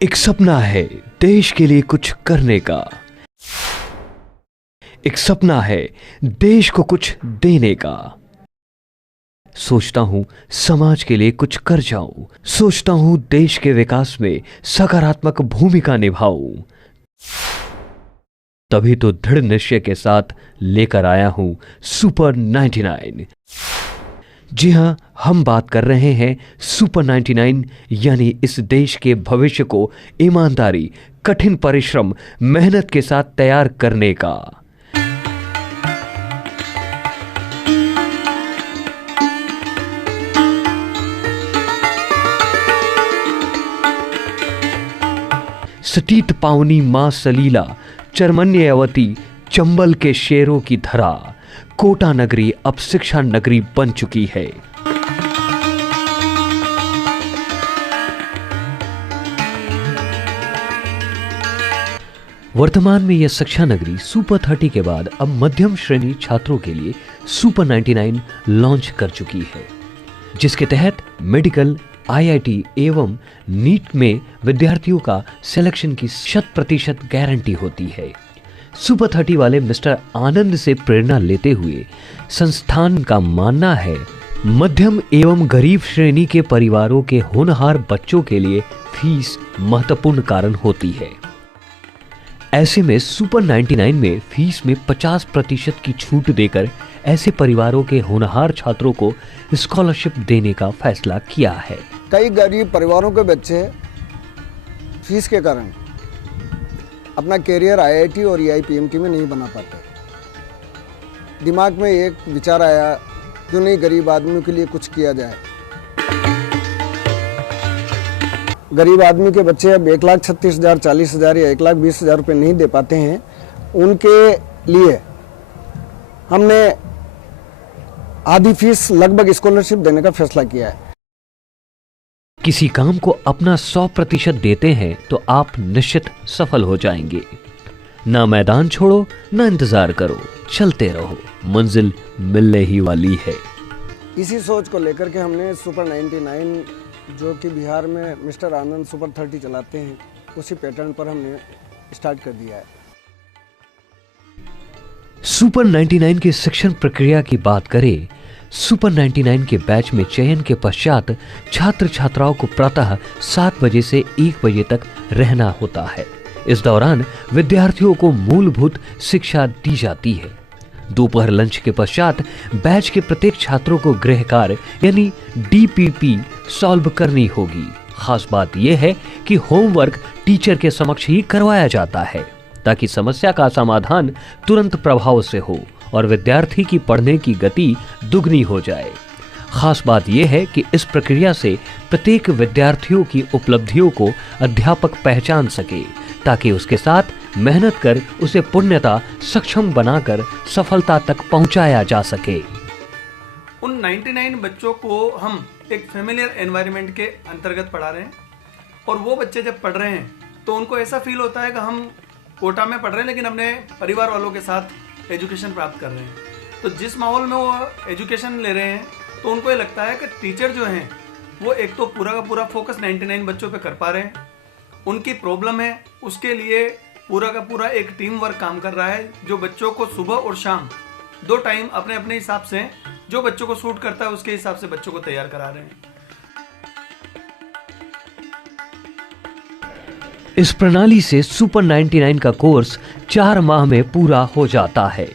एक सपना है देश के लिए कुछ करने का, एक सपना है देश को कुछ देने का। सोचता हूं समाज के लिए कुछ कर जाऊं, सोचता हूं देश के विकास में सकारात्मक भूमिका निभाऊं। तभी तो दृढ़ निश्चय के साथ लेकर आया हूं सुपर 99। जी हां, हम बात कर रहे हैं सुपर 99 यानी इस देश के भविष्य को ईमानदारी, कठिन परिश्रम, मेहनत के साथ तैयार करने का। सटीत पावनी मां सलीला, चरमन्यवती, चंबल के शेरों की धरा, कोटा नगरी अब शिक्षा नगरी बन चुकी है। वर्तमान में यह शिक्षा नगरी सुपर 30 के बाद अब मध्यम श्रेणी छात्रों के लिए सुपर 99 लॉन्च कर चुकी है, जिसके तहत मेडिकल, आईआईटी एवं नीट में विद्यार्थियों का सिलेक्शन की 100% गारंटी होती है। सुपर 30 वाले मिस्टर आनंद से प्रेरणा लेते हुए संस्थान का मानना है मध्यम एवं गरीब श्रेणी के परिवारों के होनहार बच्चों के लिए फीस महत्वपूर्ण कारण होती है। ऐसे में सुपर 99 में फीस में 50% की छूट देकर ऐसे परिवारों के होनहार छात्रों को स्कॉलरशिप देने का फैसला किया है। कई गरीब परिवारों के बच्चे फीस के कारण अपना कैरियर आईआईटी और ईआईपीएमटी में नहीं बना पाते। दिमाग में एक विचार आया, क्यों नहीं गरीब आदमियों के लिए कुछ किया जाए। गरीब आदमी के बच्चे अब 1,36,000, 40,000 या 1,20,000 रुपये नहीं दे पाते हैं, उनके लिए हमने आधी फीस लगभग स्कॉलरशिप देने का फैसला किया है। किसी काम को अपना 100% देते हैं तो आप निश्चित सफल हो जाएंगे। ना मैदान छोड़ो, ना इंतजार करो, चलते रहो, मंजिल मिलने ही वाली है। इसी सोच को लेकर के हमने सुपर 99 जो कि बिहार में मिस्टर आनंद सुपर 30 चलाते हैं, उसी पैटर्न पर हमने स्टार्ट कर दिया है। सुपर 99 की शिक्षण प्रक्रिया की बात करें, सुपर 99 के बैच में चयन के पश्चात छात्र छात्राओं को प्रातः 7 बजे से 1 बजे तक रहना होता है। इस दौरान विद्यार्थियों को मूलभूत शिक्षा दी जाती है। दोपहर लंच के पश्चात बैच के प्रत्येक छात्रों को गृह कार्य यानी डीपीपी सॉल्व करनी होगी। खास बात यह है कि होमवर्क टीचर के समक्ष ही करवाया जाता है, ताकि समस्या का समाधान तुरंत प्रभाव से हो और विद्यार्थी की पढ़ने की गति दुगनी हो जाए। खास बात यह है कि इस प्रक्रिया से प्रत्येक विद्यार्थियों की उपलब्धियों को अध्यापक पहचान सके, ताकि उसके साथ मेहनत कर उसे पूर्णतः सक्षम बनाकर सफलता तक पहुंचाया जा सके। उन 99 बच्चों को हम एक फेमिलियर एनवायरनमेंट के अंतर्गत पढ़ा रहे हैं, और वो बच्चे जब पढ़ रहे हैं तो उनको ऐसा फील होता है कि हम कोटा में पढ़ रहे हैं लेकिन अपने परिवार वालों के साथ एजुकेशन प्राप्त कर रहे हैं। तो जिस माहौल में वो एजुकेशन ले रहे हैं तो उनको ये लगता है कि टीचर जो हैं वो एक तो पूरा का पूरा फोकस 99 बच्चों पे कर पा रहे हैं, उनकी प्रॉब्लम है उसके लिए पूरा का पूरा एक टीम वर्क काम कर रहा है, जो बच्चों को सुबह और शाम 2 टाइम अपने अपने हिसाब से जो बच्चों को सूट करता है उसके हिसाब से बच्चों को तैयार करा रहे हैं। इस प्रणाली से सुपर 99 का कोर्स 4 माह में पूरा हो जाता है।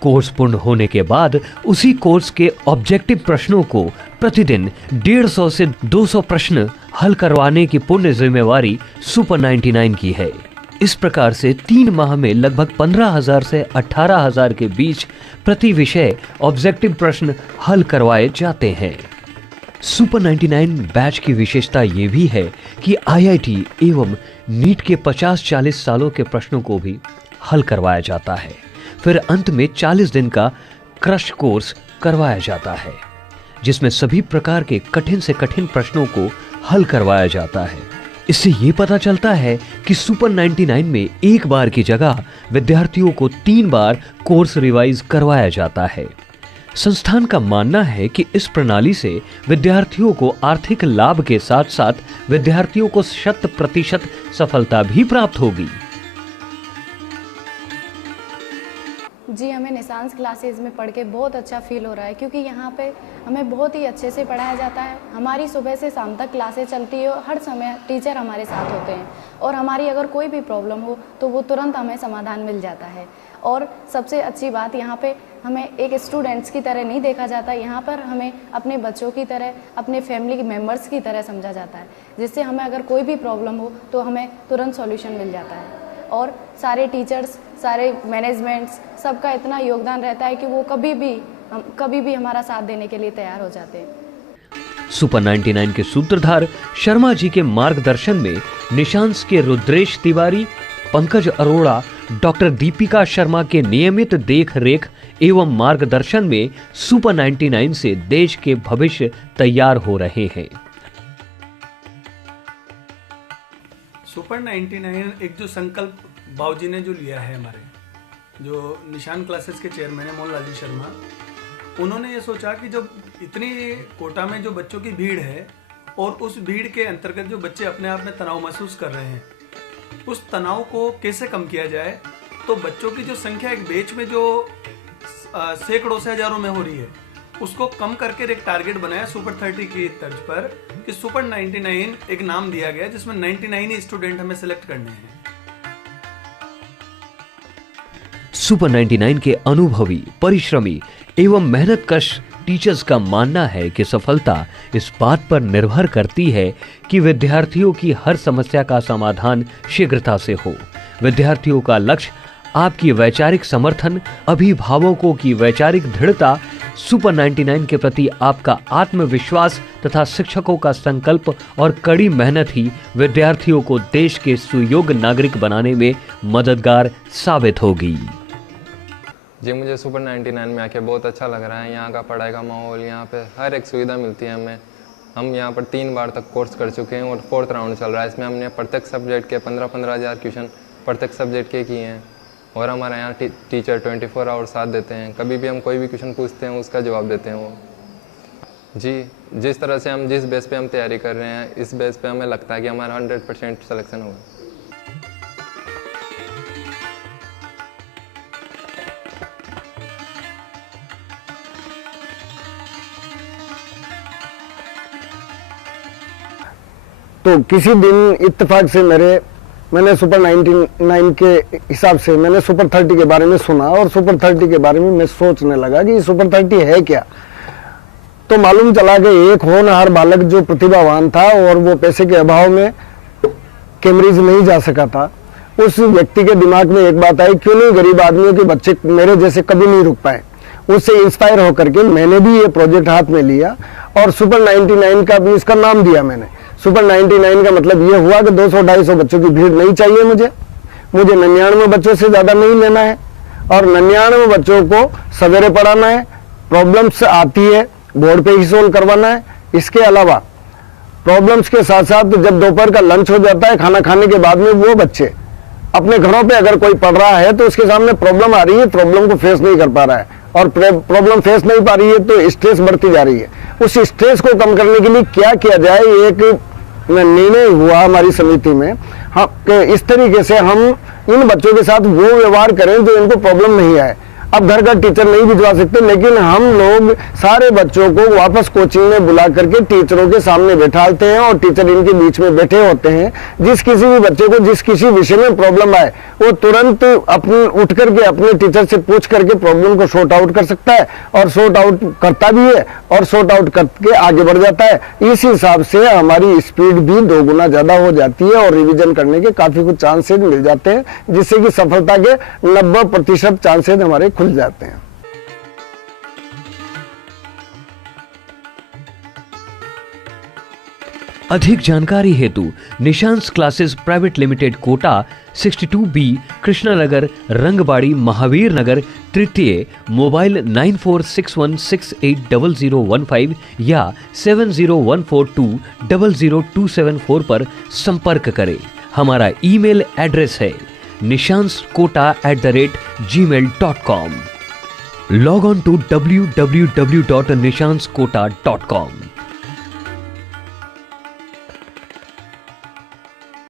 कोर्स पूर्ण होने के बाद उसी कोर्स के ऑब्जेक्टिव प्रश्नों को प्रतिदिन 150 से 200 प्रश्न हल करवाने की पूर्ण जिम्मेवारी सुपर 99 की है। इस प्रकार से 3 माह में लगभग 15,000 से 18,000 के बीच प्रति विषय ऑब्जेक्टिव प्रश्न हल करवाए जाते हैं। सुपर 99 बैच की विशेषता ये भी है कि आईआईटी एवं नीट के 50-40 सालों के प्रश्नों को भी हल करवाया जाता है। फिर अंत में 40 दिन का क्रश कोर्स करवाया जाता है, जिसमें सभी प्रकार के कठिन से कठिन प्रश्नों को हल करवाया जाता है। इससे ये पता चलता है कि सुपर 99 में एक बार की जगह विद्यार्थियों को 3 बार कोर्स रिवाइज करवाया जाता है। संस्थान का मानना है कि इस प्रणाली से विद्यार्थियों को आर्थिक लाभ के साथ साथ विद्यार्थियों को 100% सफलता भी प्राप्त होगी। जी, हमें निशांस क्लासेस में पढ़ के बहुत अच्छा फील हो रहा है, क्योंकि यहाँ पे हमें बहुत ही अच्छे से पढ़ाया जाता है। हमारी सुबह से शाम तक क्लासेस चलती है और हर समय टीचर हमारे साथ होते हैं और हमारी अगर कोई भी प्रॉब्लम हो तो वो तुरंत हमें समाधान मिल जाता है। और सबसे अच्छी बात, यहाँ पे हमें एक स्टूडेंट्स की तरह नहीं देखा जाता, यहाँ पर हमें अपने बच्चों की तरह, अपने फैमिली के मेम्बर्स की तरह समझा जाता है, जिससे हमें अगर कोई भी प्रॉब्लम हो तो हमें तुरंत सॉल्यूशन मिल जाता है। और सारे टीचर्स, सारे मैनेजमेंट्स, सबका इतना योगदान रहता है कि वो कभी भी हमारा साथ देने के लिए तैयार हो जाते हैं। सुपर 99 के सूत्रधार शर्मा जी के मार्गदर्शन में निशांस के रुद्रेश तिवारी, पंकज अरोड़ा, डॉक्टर दीपिका शर्मा के नियमित देख रेख एवं मार्गदर्शन में सुपर 99 से देश के भविष्य तैयार हो रहे हैं। सुपर 99 एक जो संकल्प बाबूजी ने जो लिया है, हमारे जो निशान क्लासेस के चेयरमैन है मोहन लाल जी शर्मा, उन्होंने ये सोचा कि जब इतनी कोटा में जो बच्चों की भीड़ है और उस भीड़ के अंतर्गत जो बच्चे अपने आप में तनाव महसूस कर रहे हैं, उस तनाव को कैसे कम किया जाए। तो बच्चों की जो संख्या एक बैच में जो सैकड़ों से हजारों में हो रही है, उसको कम करके एक टारगेट बनाया सुपर 30 की तर्ज पर कि सुपर 99 एक नाम दिया गया जिसमें 99 ही स्टूडेंट हमें सिलेक्ट करने हैं। सुपर 99 के अनुभवी, परिश्रमी एवं मेहनतकश टीचर्स का मानना है कि सफलता इस बात पर निर्भर करती है कि विद्यार्थियों की हर समस्या का समाधान शीघ्रता से हो। विद्यार्थियों का लक्ष्य, आपकी वैचारिक समर्थन, अभिभावकों की वैचारिक दृढ़ता, सुपर 99 के प्रति आपका आत्मविश्वास तथा शिक्षकों का संकल्प और कड़ी मेहनत ही विद्यार्थियों को देश के सुयोग्य नागरिक बनाने में मददगार साबित होगी। जी, मुझे सुपर 99 में आके बहुत अच्छा लग रहा है। यहाँ का पढ़ाई का माहौल, यहाँ पे हर एक सुविधा मिलती है हमें। हम यहाँ पर 3 बार तक कोर्स कर चुके हैं और 4th राउंड चल रहा है। इसमें हमने प्रत्येक सब्जेक्ट के 15-15 हज़ार क्वेश्चन प्रत्येक सब्जेक्ट के किए हैं और हमारे यहाँ टीचर 24 आवर साथ देते हैं। कभी भी हम कोई भी क्वेश्चन पूछते हैं उसका जवाब देते हैं वो। जी, जिस तरह से हम जिस बेस पे हम तैयारी कर रहे हैं, इस बेस पे हमें लगता है कि हमारा 100% सिलेक्शन होगा। तो किसी दिन इत्तेफाक से मैंने सुपर 99 के हिसाब से मैंने सुपर 30 के बारे में सुना और सुपर 30 के बारे में मैं सोचने लगा कि सुपर 30 है क्या। तो मालूम चला कि एक होनहार बालक जो प्रतिभावान था और वो पैसे के अभाव में कैम्ब्रिज नहीं जा सका था, उस व्यक्ति के दिमाग में एक बात आई, क्यों नहीं गरीब आदमियों के बच्चे मेरे जैसे कभी नहीं रुक पाए। उससे इंस्पायर होकर के मैंने भी ये प्रोजेक्ट हाथ में लिया और सुपर 99 का भी इसका नाम दिया मैंने। सुपर 99 का मतलब ये हुआ कि 200-250 बच्चों की भीड़ नहीं चाहिए मुझे 99 बच्चों से ज्यादा नहीं लेना है और 99 बच्चों को सवेरे पढ़ाना है, प्रॉब्लम्स आती है बोर्ड पे ही सोल्व करवाना है। इसके अलावा प्रॉब्लम्स के साथ साथ जब दोपहर का लंच हो जाता है, खाना खाने के बाद में वो बच्चे अपने घरों पे अगर कोई पढ़ रहा है तो उसके सामने प्रॉब्लम आ रही है, प्रॉब्लम को फेस नहीं कर पा रहा है और प्रॉब्लम फेस नहीं पा रही है तो स्ट्रेस बढ़ती जा रही है। उस स्ट्रेस को कम करने के लिए क्या किया जाए, एक निर्णय हुआ हमारी समिति में इस तरीके से हम इन बच्चों के साथ वो व्यवहार करें जो इनको प्रॉब्लम नहीं आए। अब घर का टीचर नहीं भिजवा सकते, लेकिन हम लोग सारे बच्चों को वापस कोचिंग में बुला करके टीचरों के सामने बैठाते हैं और टीचर इनके बीच में बैठे होते हैं। जिस किसी भी बच्चे को जिस किसी विषय में प्रॉब्लम आए वो तुरंत उठ करके अपने टीचर से पूछ करके प्रॉब्लम को सॉर्ट आउट कर सकता है और सॉर्ट आउट करता भी है और सॉर्ट आउट करके आगे बढ़ जाता है। इस हिसाब से हमारी स्पीड भी 2 गुना ज्यादा हो जाती है और रिविजन करने के काफी कुछ चांसेस मिल जाते हैं, जिससे कि सफलता के 90% चांसेस हमारे खुल जाते हैं। अधिक जानकारी हेतु Nishant's classes private limited Kota 62B Krishnanagar Rangbari Mahavir Nagar तृतीय मोबाइल 9461680015 या 7014200274 पर संपर्क करें। हमारा ईमेल एड्रेस है nishanskota@gmail.com। Log on to www.nishanskota.com.